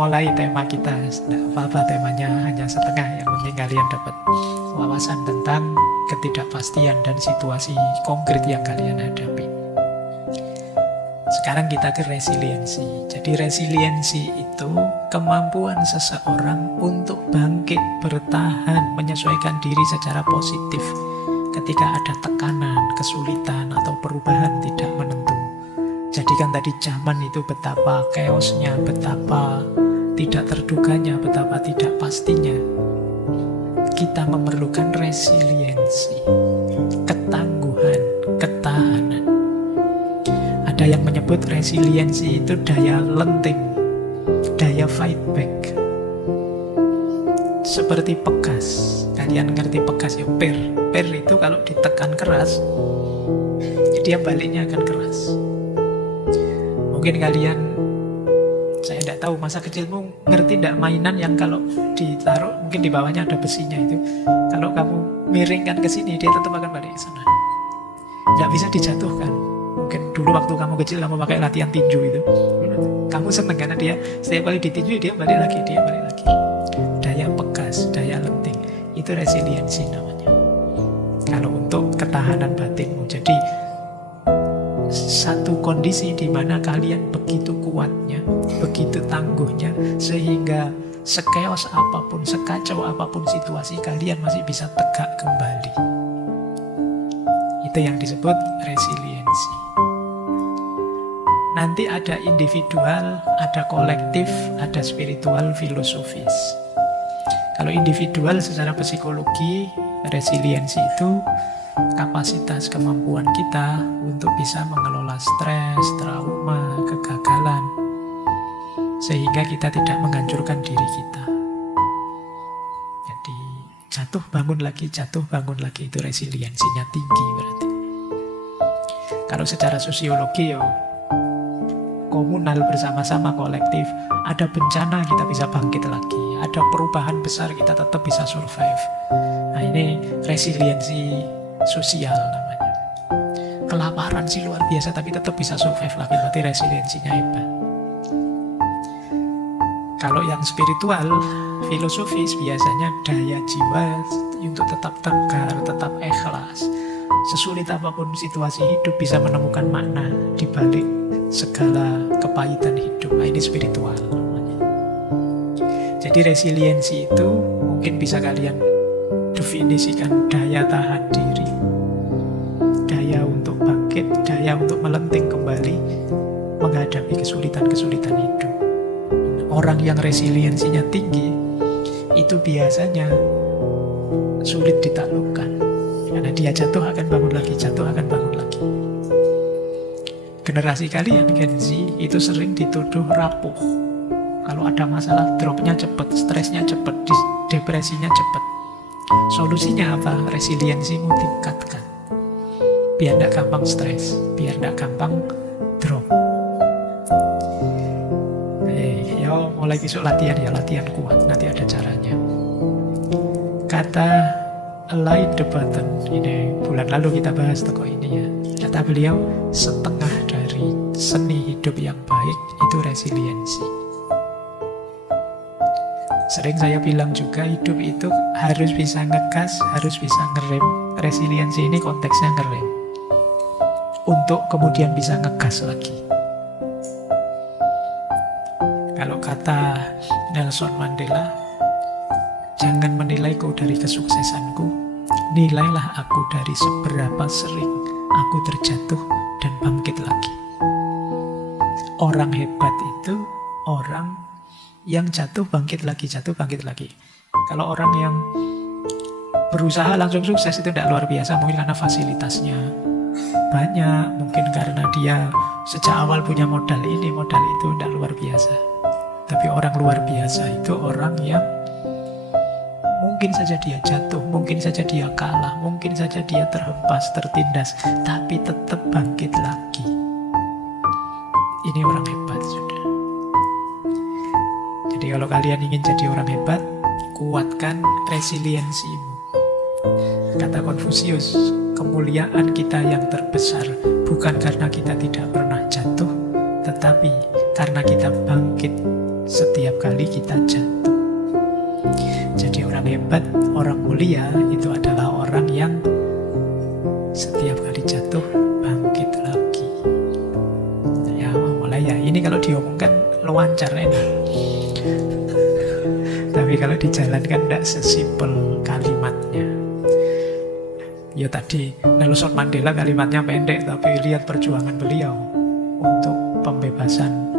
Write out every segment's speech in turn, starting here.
mulai tema kita. Tidak apa-apa temanya hanya setengah, yang penting kalian dapat wawasan tentang ketidakpastian dan situasi konkret yang kalian hadapi. Sekarang kita ke resiliensi. Jadi resiliensi itu kemampuan seseorang untuk bangkit, bertahan, menyesuaikan diri secara positif ketika ada tekanan, kesulitan, atau perubahan tidak menentu. Jadi kan tadi zaman itu betapa chaosnya, betapa tidak terduganya, betapa tidak pastinya. Kita memerlukan resiliensi, ketangguhan, ketahanan. Ada yang menyebut resiliensi itu daya lenting, daya fight back. Seperti pegas. Kalian ngerti pegas ya, per. Per itu kalau ditekan keras, dia baliknya akan keras. Mungkin kalian, saya tidak tahu masa kecilmu ngerti tidak mainan yang kalau ditaruh mungkin di bawahnya ada besinya itu. Kalau kamu miringkan ke sini, dia tetap akan balik ke sana. Tidak bisa dijatuhkan. Mungkin dulu waktu kamu kecil kamu pakai latihan tinju itu, kamu seneng karena dia setiap kali ditinju dia balik lagi, dia balik lagi. Daya pegas, daya lenting, itu resiliensi namanya. Kalau untuk ketahanan batinmu, jadi satu kondisi di mana kalian begitu kuatnya, begitu tangguhnya, sehingga sekeos apapun, sekacau apapun situasi, kalian masih bisa tegak kembali. Itu yang disebut resiliensi. Nanti ada individual, ada kolektif, ada spiritual, filosofis. Kalau individual secara psikologi, resiliensi itu kapasitas kemampuan kita untuk bisa mengelola stres, trauma, kegagalan, sehingga kita tidak menghancurkan diri kita. Jadi jatuh bangun lagi, itu resiliensinya tinggi berarti. Kalau secara sosiologi ya komunal, bersama-sama, kolektif. Ada bencana kita bisa bangkit lagi, ada perubahan besar kita tetap bisa survive. Nah ini resiliensi sosial namanya. Kelaparan sih luar biasa tapi tetap bisa survive lagi, berarti resiliensinya hebat. Kalau yang spiritual, filosofis, biasanya daya jiwa untuk tetap tegar, tetap ikhlas. Sesulit apapun situasi hidup bisa menemukan makna di balik segala kepahitan hidup. Nah, ini spiritual namanya. Jadi resiliensi itu mungkin bisa kalian definisikan daya tahan diri, daya untuk bangkit, daya untuk melenting kembali menghadapi kesulitan-kesulitan hidup. Orang yang resiliensinya tinggi itu biasanya sulit ditaklukkan, karena dia jatuh akan bangun lagi, jatuh akan bangun lagi. Generasi kalian Gen Z itu sering dituduh rapuh. Kalau ada masalah, dropnya cepat, stresnya cepat, depresinya cepat. Solusinya apa? Resiliensimu tingkatkan, biar tidak gampang stres, biar tidak gampang drop. Mulai besok latihan ya, latihan kuat, nanti ada caranya. Kata Alain de Botton, ini bulan lalu kita bahas tokoh ini ya. Kata beliau, setengah dari seni hidup yang baik itu resiliensi. Sering saya bilang juga, hidup itu harus bisa ngegas, harus bisa ngerem. Resiliensi ini konteksnya ngerem, untuk kemudian bisa ngegas lagi. Kalau kata Nelson Mandela, jangan menilaiku dari kesuksesanku, nilailah aku dari seberapa sering aku terjatuh dan bangkit lagi. Orang hebat itu orang yang jatuh bangkit lagi, jatuh bangkit lagi. Kalau orang yang berusaha langsung sukses itu tidak luar biasa, mungkin karena fasilitasnya banyak, mungkin karena dia sejak awal punya modal ini, modal itu, tidak luar biasa. Tapi orang luar biasa itu orang yang mungkin saja dia jatuh, mungkin saja dia kalah, mungkin saja dia terhempas, tertindas, tapi tetap bangkit lagi. Ini orang hebat sudah. Jadi kalau kalian ingin jadi orang hebat, kuatkan resiliensimu. Kata Konfusius, kemuliaan kita yang terbesar bukan karena kita tidak pernah jatuh, tetapi karena kita bangkit setiap kali kita jatuh. Jadi orang hebat, orang mulia itu adalah orang yang setiap kali jatuh bangkit lagi. Ya mulai ya, ini kalau diomongkan lancar enak. Tapi kalau dijalankan tidak sesimpel kalimatnya. Ya tadi Nelson Mandela kalimatnya pendek, tapi lihat perjuangan beliau untuk pembebasan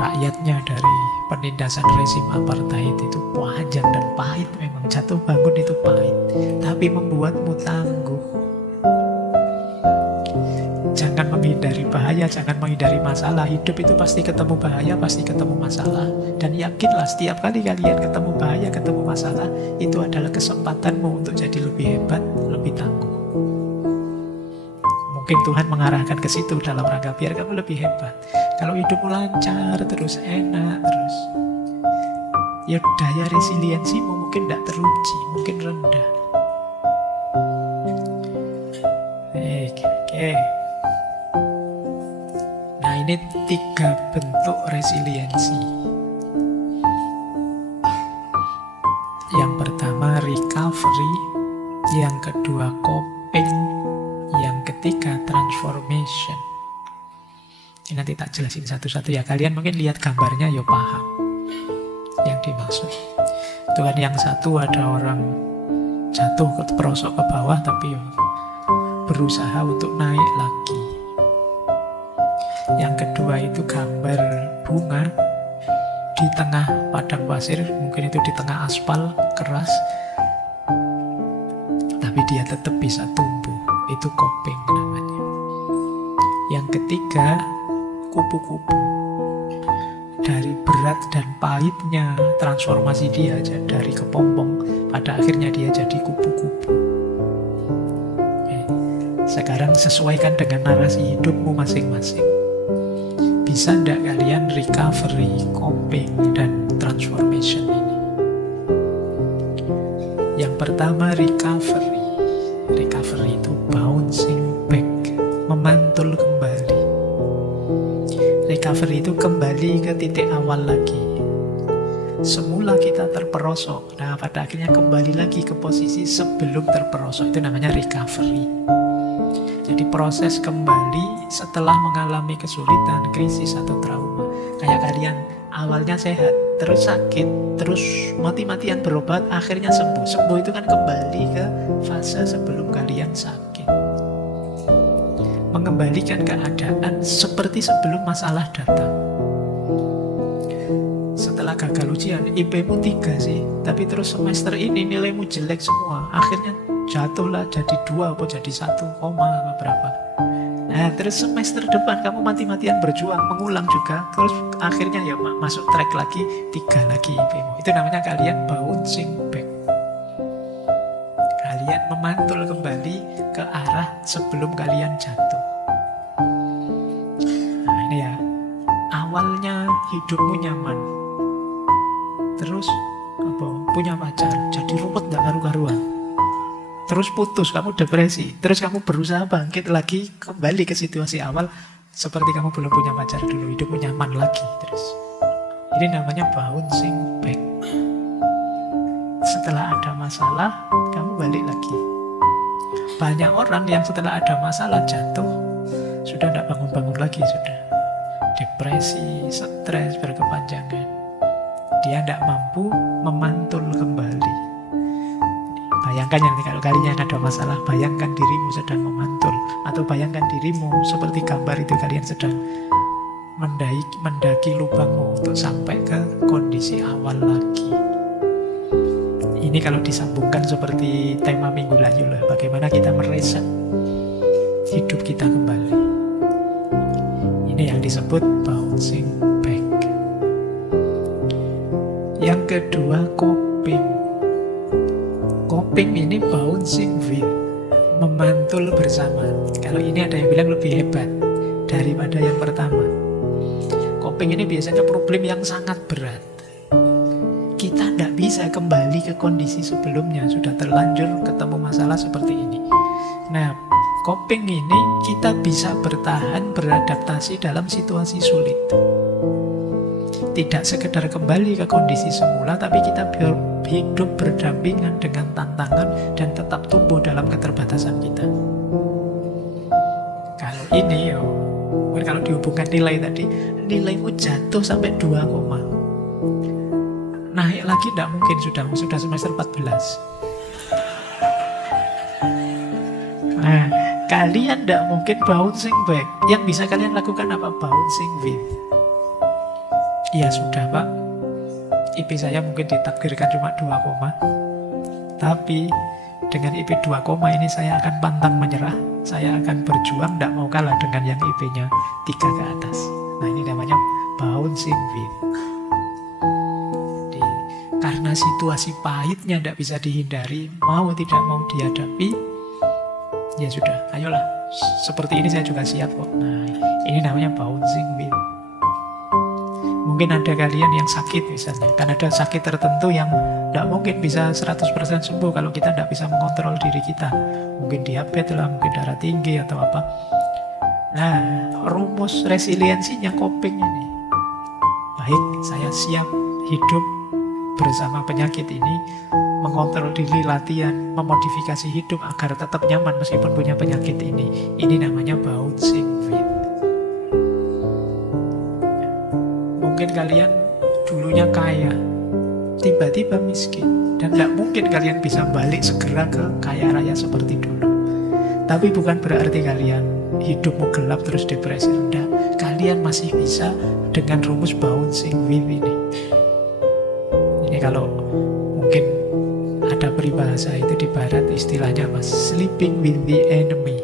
rakyatnya dari penindasan rezim apartheid itu panjang dan pahit. Memang jatuh bangun itu pahit, tapi membuatmu tangguh. Jangan menghindari bahaya, jangan menghindari masalah. Hidup itu pasti ketemu bahaya, pasti ketemu masalah. Dan yakinlah setiap kali kalian ketemu bahaya, ketemu masalah, itu adalah kesempatanmu untuk jadi lebih hebat, lebih tangguh. Mungkin Tuhan mengarahkan ke situ dalam rangka biar kamu lebih hebat. Kalau hidupmu lancar, terus enak, terus ya daya resiliensimu mungkin tidak teruji, mungkin rendah. Oke. Nah ini 3 bentuk resiliensi. Yang pertama recovery, yang kedua coping, yang ketiga transformation. Ini nanti tak jelasin satu-satu ya. Kalian mungkin lihat gambarnya ya paham yang dimaksud. Itu kan yang satu ada orang jatuh terperosok ke bawah tapi berusaha untuk naik lagi. Yang kedua itu gambar bunga di tengah padang pasir, mungkin itu di tengah aspal keras, tapi dia tetap bisa tumbuh. Itu coping namanya. Yang ketiga kupu-kupu. Dari berat dan pahitnya transformasi dia dari kepompong, pada akhirnya dia jadi kupu-kupu. Sekarang sesuaikan dengan narasi hidupmu masing-masing. Bisa enggak kalian recovery, coping, dan transformation ini? Yang pertama recovery. Recovery itu bouncing back, memantul kembali. Recovery itu kembali ke titik awal lagi. Semula kita terperosok, nah pada akhirnya kembali lagi ke posisi sebelum terperosok. Itu namanya recovery. Jadi proses kembali setelah mengalami kesulitan, krisis atau trauma. Kayak kalian awalnya sehat, terus sakit, terus mati-matian berobat, akhirnya sembuh. Sembuh itu kan kembali ke fase sebelum kalian sakit. Mengembalikan keadaan seperti sebelum masalah datang. Setelah gagal ujian, IP-mu 3 sih, tapi terus semester ini nilaimu jelek semua, akhirnya jatuhlah jadi 2 atau jadi 1, berapa. Nah terus semester depan kamu mati-matian berjuang, mengulang juga, terus akhirnya ya masuk track lagi, 3 lagi IP-mu. Itu namanya kalian bouncing back. Kalian memantul kembali ke arah sebelum kalian jatuh. Nah ini ya, awalnya hidupmu nyaman, terus punya pacar, jadi ruwet gak karu-karuan. Terus putus, kamu depresi. Terus kamu berusaha bangkit lagi, kembali ke situasi awal seperti kamu belum punya pacar dulu. Hidupmu nyaman lagi terus. Ini namanya bouncing back. Setelah ada masalah, kamu balik lagi. Banyak orang yang setelah ada masalah jatuh, sudah tidak bangun-bangun lagi, sudah depresi, stres berkepanjangan. Dia tidak mampu memantul kembali. Bayangkan nanti kalau kalian ada masalah, bayangkan dirimu sedang memantul. Atau bayangkan dirimu seperti gambar itu, kalian sedang mendaki lubangmu untuk sampai ke kondisi awal lagi. Ini kalau disambungkan seperti tema minggu lalu lah, bagaimana kita mereset hidup kita kembali. Ini yang disebut bouncing back. Yang kedua coping. Coping ini bouncing with, memantul bersama. Kalau ini ada yang bilang lebih hebat daripada yang pertama. Coping ini biasanya problem yang sangat berat. Kita tidak bisa kembali ke kondisi sebelumnya, sudah terlanjur ketemu masalah seperti ini. Nah, coping ini kita bisa bertahan, beradaptasi dalam situasi sulit. tidak sekedar kembali ke kondisi semula, tapi kita hidup berdampingan dengan tantangan dan tetap tumbuh dalam keterbatasan kita. Kalau ini mungkin kalau dihubungkan nilai tadi, nilaimu jatuh sampai 2, naik lagi tidak mungkin, sudah semester 14. Nah, kalian tidak mungkin bouncing back. Yang bisa kalian lakukan apa? Bouncing with. Ya sudah Pak, IP saya mungkin ditakdirkan cuma 2, tapi dengan IP 2, ini saya akan pantang menyerah. Saya akan berjuang, tidak mau kalah dengan yang IP-nya 3 ke atas. Nah, ini namanya bouncing with. Jadi, karena situasi pahitnya tidak bisa dihindari, mau tidak mau dihadapi, ya sudah, ayolah. Seperti ini saya juga siap kok. Nah, ini namanya bouncing with. Mungkin ada kalian yang sakit misalnya, kan ada sakit tertentu yang tidak mungkin bisa 100% sembuh kalau kita tidak bisa mengontrol diri kita. Mungkin diabetes lah, mungkin darah tinggi atau apa. Nah, rumus resiliensinya coping ini. Baik, saya siap hidup bersama penyakit ini, mengontrol diri, latihan, memodifikasi hidup agar tetap nyaman meskipun punya penyakit ini. Ini namanya bouncing with. Mungkin kalian dulunya kaya, tiba-tiba miskin, dan tidak mungkin kalian bisa balik segera ke kaya raya seperti dulu. Tapi bukan berarti kalian hidupmu gelap terus depresi rendah. Kalian masih bisa dengan rumus bouncing with ini. Ini kalau mungkin ada peribahasa itu di barat, istilahnya apa? Sleeping with the enemy.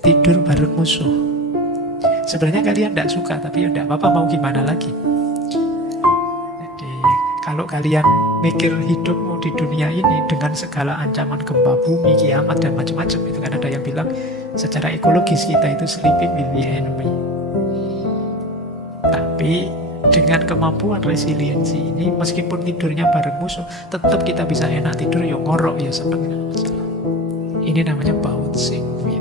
Tidur bareng musuh. Sebenarnya kalian tidak suka, tapi ya tidak apa-apa, mau gimana lagi. Jadi kalau kalian mikir hidupmu di dunia ini dengan segala ancaman gempa bumi, kiamat dan macam-macam, itu kan ada yang bilang secara ekologis kita itu sleeping with the enemy. Tapi dengan kemampuan resiliensi ini, meskipun tidurnya bareng musuh, tetap kita bisa enak tidur, ya ngorok, ya seneng. Ini namanya bouncing with.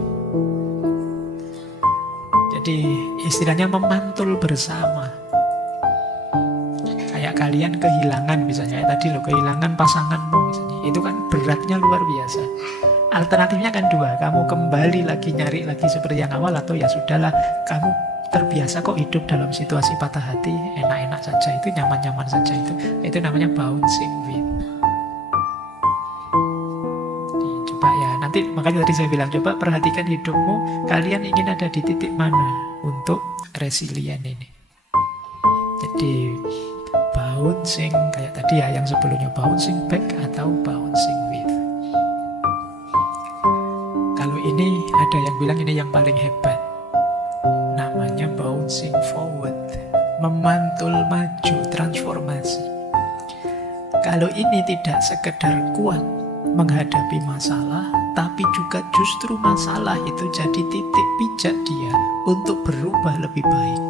Jadi istilahnya memantul bersama. Kayak kalian kehilangan misalnya, tadi kehilangan pasanganmu misalnya, itu kan beratnya luar biasa. Alternatifnya kan 2, kamu kembali lagi nyari lagi seperti yang awal, atau ya sudahlah, kamu terbiasa kok hidup dalam situasi patah hati, enak-enak saja, itu nyaman-nyaman saja, itu namanya bouncing with. Coba ya, nanti makanya tadi saya bilang, coba perhatikan hidupmu, kalian ingin ada di titik mana untuk resilient ini. Jadi bouncing kayak tadi ya, yang sebelumnya bouncing back atau bouncing with. Kalau ini ada yang bilang ini yang paling hebat, namanya bouncing forward, memantul maju, transformasi. Kalau ini tidak sekedar kuat menghadapi masalah, tapi juga justru masalah itu jadi titik pijak dia untuk berubah lebih baik.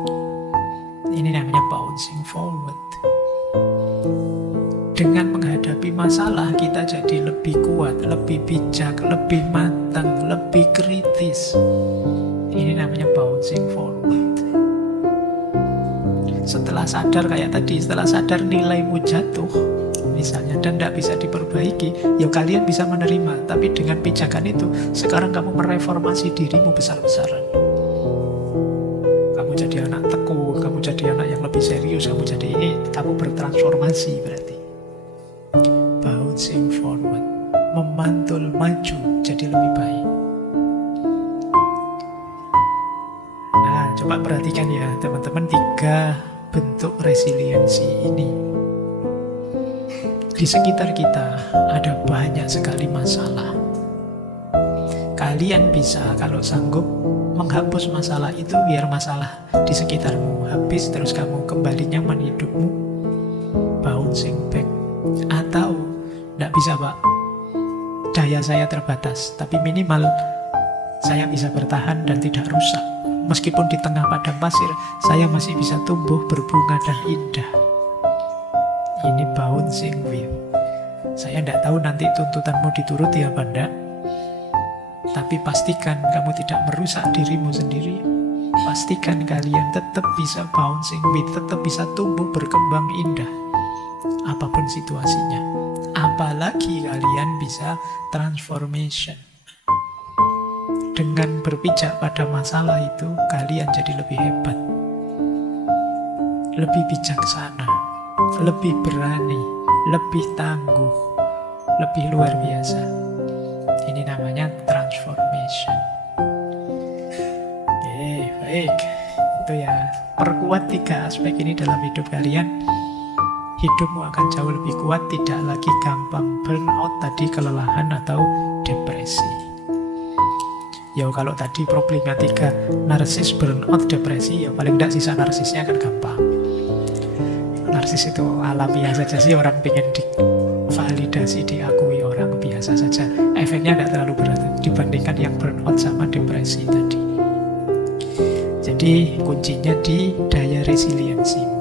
Ini namanya bouncing forward. Dengan menghadapi masalah, kita jadi lebih kuat, lebih bijak, lebih matang, lebih kritis. Ini namanya bouncing forward. Setelah sadar kayak tadi, setelah sadar nilaimu jatuh misalnya dan tidak bisa diperbaiki, ya kalian bisa menerima. Tapi dengan pijakan itu, sekarang kamu mereformasi dirimu besar-besaran. Kamu jadi anak tekun, kamu jadi anak yang lebih serius, kamu jadi ini, kamu bertransformasi berarti. Bouncing forward, memantul maju jadi lebih baik. Nah, coba perhatikan ya teman-teman, 3 bentuk resiliensi ini. Di sekitar kita ada banyak sekali masalah. Kalian bisa kalau sanggup menghapus masalah itu, biar masalah di sekitarmu habis, terus kamu kembali nyaman hidupmu, bouncing back. Atau tidak bisa Pak, daya saya terbatas, tapi minimal saya bisa bertahan dan tidak rusak. Meskipun di tengah padang pasir, saya masih bisa tumbuh, berbunga dan indah. Ini bouncing with. Saya tidak tahu nanti tuntutanmu dituruti apa enggak, tapi pastikan kamu tidak merusak dirimu sendiri. pastikan kalian tetap bisa bouncing with, tetap bisa tumbuh berkembang indah apapun situasinya. Apalagi kalian bisa transformation. Dengan berpijak pada masalah itu, kalian jadi lebih hebat, lebih bijaksana, lebih berani, lebih tangguh, lebih luar biasa. Ini namanya transformation. Oke, baik. Itu ya, perkuat 3 aspek ini dalam hidup kalian. Hidupmu akan jauh lebih kuat, tidak lagi gampang burnout tadi, kelelahan atau depresi. Ya kalau tadi problematika narsis, burnout, depresi, ya paling tidak sisa narsisnya kan gampang. Narsis itu alamiah saja sih, orang pengen divalidasi, diakui orang, biasa saja. Efeknya tidak terlalu berat dibandingkan yang burnout sama depresi tadi. Jadi kuncinya di daya resiliensi.